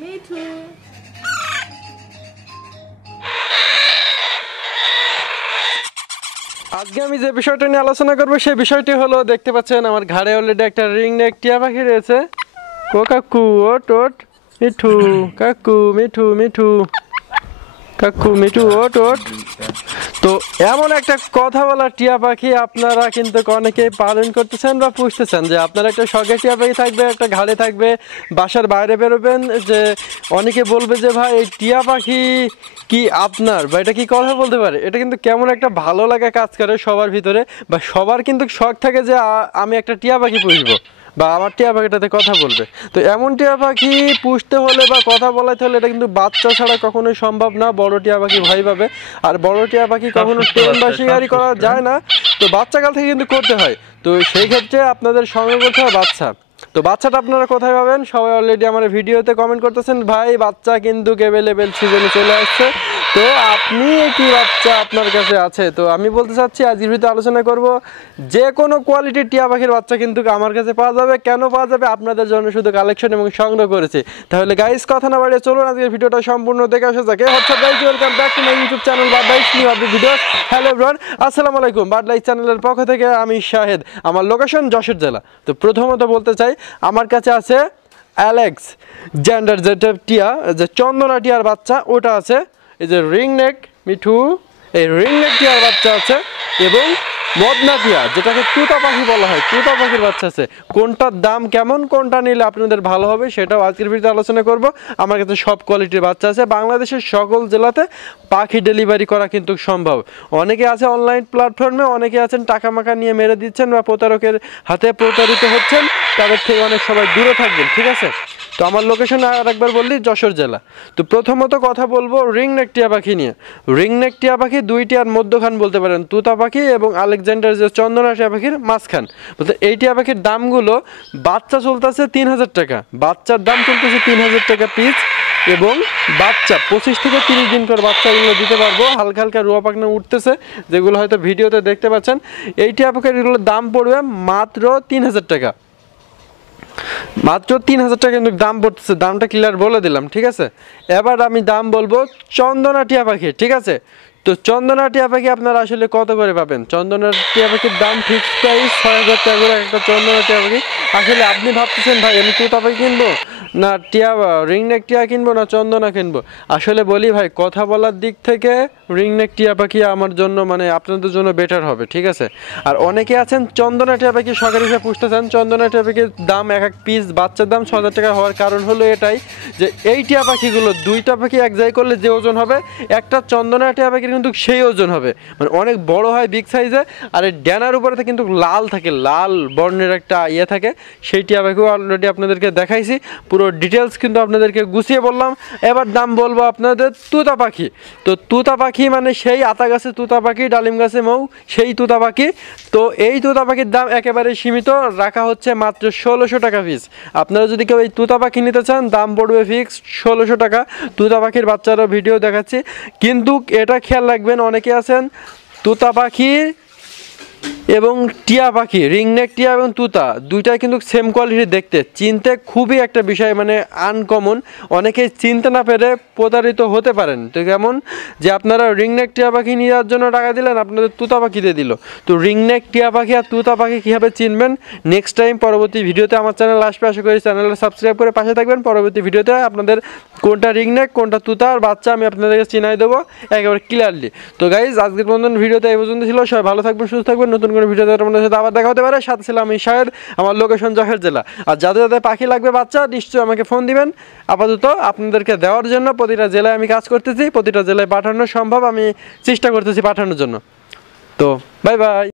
মিঠু। আজকে আমি যে বিষয়টা নিয়ে আলোচনা করবো সেই বিষয়টি হলো, দেখতে পাচ্ছেন আমার ঘাড়ে অলরেডি একটা রিং নেক টিয়া পাখি রয়েছে। ও কাকু ওট ওট মিঠু, কাকু মিঠু মিঠু, কাকু মিঠু ওট ওট। তো এমন একটা কথা বলা টিয়া পাখি আপনারা কিন্তু অনেকেই পালন করতেছেন বা পুষতেছেন, যে আপনার একটা শখের টিয়া পাখি থাকবে, একটা ঘাড়ে থাকবে, বাসার বাইরে বেরোবেন, যে অনেকে বলবে যে ভাই এই টিয়া পাখি কি আপনার, বা এটা কি কথা বলতে পারে। এটা কিন্তু কেমন একটা ভালো লাগা কাজ করে সবার ভিতরে, বা সবার কিন্তু শখ থাকে যে আমি একটা টিয়া পাখি পুষবো বা আমার টিয়া পাখিটাতে কথা বলবে। তো এমন টিয়া পাখি পুষতে হলে বা কথা বলাতে হলে এটা কিন্তু বাচ্চা ছাড়া কখনোই সম্ভব না। বড় টিয়া পাখি ভয় পাবে, আর বড় টিয়া পাখি কখনো ট্রেন বা শিকারি করা যায় না, তো বাচ্চাকাল থেকে কিন্তু করতে হয়। তো সেই ক্ষেত্রে আপনাদের সঙ্গে করতে হয় বাচ্চা। তো বাচ্চাটা আপনারা কোথায় পাবেন? সবাই অলরেডি আমার ভিডিওতে কমেন্ট করতেছেন, ভাই বাচ্চা কিন্তু অ্যাভেলেবেল সিজনে চলে আসছে, তো আপনি কি বাচ্চা আপনার কাছে আছে? তো আমি বলতে চাচ্ছি আজকের ভিডিওতে আলোচনা করব যে কোনো কোয়ালিটির টিয়া পাখির বাচ্চা কিন্তু আমার কাছে পাওয়া যাবে। কেন পাওয়া যাবে? আপনাদের জন্য শুধু কালেকশন এবং সংগ্রহ করেছি। তাহলে গাইস কথা না বাড়িয়ে চলুন আজকের ভিডিওটা সম্পূর্ণ দেখে আসা যাক। WhatsApp guys, welcome back to my YouTube channel bird life new update video. Hello everyone, আসসালামু আলাইকুম। বার্ড লাইফ চ্যানেলের পক্ষ থেকে আমি শাহেদ, আমার লোকেশন যশোর জেলা। তো প্রথমত বলতে চাই আমার কাছে আছে অ্যালেক্স জেন্ডার যেটা টিয়া, যে চন্দনা টিয়ার বাচ্চা ওটা আছে। এই যে রিং নেক মিঠু, এই রিং নেক টিয়ার বাচ্চা আছে, এবং মদনা টিয়া যেটাকে তুতা পাখি বলা হয়, তুতা পাখির বাচ্চা আছে। কোনটার দাম কেমন, কোনটা নিলে আপনাদের ভালো হবে সেটাও আজকের ভিডিওতে আলোচনা করব। আমার কাছে সব কোয়ালিটির বাচ্চা আছে, বাংলাদেশের সকল জেলাতে পাখি ডেলিভারি করা কিন্তু সম্ভব। অনেকে আছে অনলাইন প্ল্যাটফর্মে, অনেকে আছেন টাকা মাকা নিয়ে মেরে দিচ্ছেন বা প্রতারকের হাতে প্রতারিত হচ্ছেন, তাদের থেকে অনেক সবাই দূরে থাকবেন, ঠিক আছে? তো আমার লোকেশন আর একবার বললি যশোর জেলা। তো প্রথমত কথা বলবো রিং নেক টিয়া পাখি নিয়ে। রিং নেক টিয়া পাখি দুইটি আর মধ্যখান বলতে পারেন, তুতা পাখি এবং আলেকজান্ডার যে চন্দনা টিয়া পাখির মাঝখান বলতে, এই টিয়া পাখির দামগুলো বাচ্চা চলতেছে 3000 টাকা, বাচ্চার দাম চলতেছে 3000 টাকা পিস, এবং বাচ্চা 25 থেকে 30 দিন পর বাচ্চাগুলো দিতে পারবো। হালকা হালকা রুয়া পাখনা উঠতেছে, যেগুলো হয়তো ভিডিওতে দেখতে পাচ্ছেন। এই টিয়া পাখিগুলোর দাম পড়বে মাত্র 3000 টাকা, মাত্র 3000 টাকা কিন্তু দাম পড়তেছে। দামটা ক্লিয়ার বলে দিলাম, ঠিক আছে? এবার আমি দাম বলবো চন্দনা টিয়া পাখি, ঠিক আছে? তো চন্দনা টিয়া পাখি আপনারা আসলে কত করে পাবেন? চন্দনা টিয়া পাখির দাম ফিক্সড প্রাইস 6000 টাকা করে একটা চন্দনা টিয়া পাখি। আসলে আপনি ভাবতেছেন ভাই আমি তুতা পাখি কিনবো না টিয়া রিং নেক টিয়া কিনবো না চন্দনা কিনবো? আসলে বলি ভাই, কথা বলার দিক থেকে রিং নেক টিয়া পাখি আমার জন্য মানে আপনাদের জন্য বেটার হবে, ঠিক আছে? আর অনেকে আছেন চন্দনা টিয়া পাখি শখের হিসেবে পুষতে চান। চন্দনা টিয়া পাখির দাম এক এক পিস বাচ্চার দাম 6000 টাকা হওয়ার কারণ হলো এটাই, যে এই টিয়া পাখিগুলো দুইটা পাখি এক জায়গায় করলে যে ওজন হবে, একটা চন্দনা টিয়া পাখির কিন্তু সেই ওজন হবে, মানে অনেক বড় হয়, বিগ সাইজে। আর এই ড্যানার উপরে কিন্তু লাল থাকে, লাল বর্ণের একটা ইয়ে থাকে, সেই টিয়া পাখিও অলরেডি আপনাদেরকে দেখাইছি, পুরো ডিটেলস কিন্তু আপনাদেরকে গুছিয়ে বললাম। এবার দাম বলবো আপনাদের তুতা পাখি। তো তুতা পাখি মানে সেই আতা গাছে তুতা পাখি, ডালিম গাছে মৌ, সেই তুতা পাখি। তো এই তুতা পাখির দাম একেবারে সীমিত রাখা হচ্ছে মাত্র 1600 টাকা পিস। আপনারা যদি কেউ এই তুতা পাখি নিতে চান দাম পড়বে ফিক্সড 1600 টাকা। তুতা পাখির বাচ্চারও ভিডিও দেখাচ্ছি, কিন্তু এটা খেয়াল রাখবেন অনেকে আছেন তুতা পাখি এবং টিয়া পাখি, রিং নেক টিয়া এবং তুতা দুইটাই কিন্তু সেম কোয়ালিটি দেখতে, চিনতে খুবই একটা বিষয় মানে আনকমন। অনেকেই চিনতে না পেরে প্রতারিত হতে পারেন। তো কেমন যে আপনারা রিং নেক টিয়া পাখি নেওয়ার জন্য টাকা দিলেন, আপনাদের তুতা পাখি দিয়ে দিল। তো রিং নেক টিয়া পাখি আর তুতা পাখি কীভাবে চিনবেন নেক্সট টাইম পরবর্তী ভিডিওতে আমার চ্যানেল আসবে, আশা করি চ্যানেলটা সাবস্ক্রাইব করে পাশে থাকবেন। পরবর্তী ভিডিওতে আপনাদের কোনটা রিং নেক কোনটা তুতা আর বাচ্চা আমি আপনাদেরকে চিনাই দেবো একেবারে ক্লিয়ারলি। তো গাইজ আজকের পর্যন্ত ভিডিওতে এই পর্যন্ত ছিল। সবাই ভালো থাকবেন, সুস্থ থাকবেন। নতুন কোনো ভিডিওতে আপনাদের সাথে আবার দেখা হতে পারে। সাথে ছিলাম আমি শাহেদ, আমার লোকেশন যশোর জেলা। আর যাদের যাদের পাখি লাগবে বাচ্চা নিশ্চয়ই আমাকে ফোন দিবেন। আপাতত আপনাদেরকে দেওয়ার জন্য প্রতিটা জেলায় আমি কাজ করতেছি, প্রতিটা জেলায় পাঠানো সম্ভব আমি চেষ্টা করতেছি পাঠানোর জন্য। তো বাই বাই।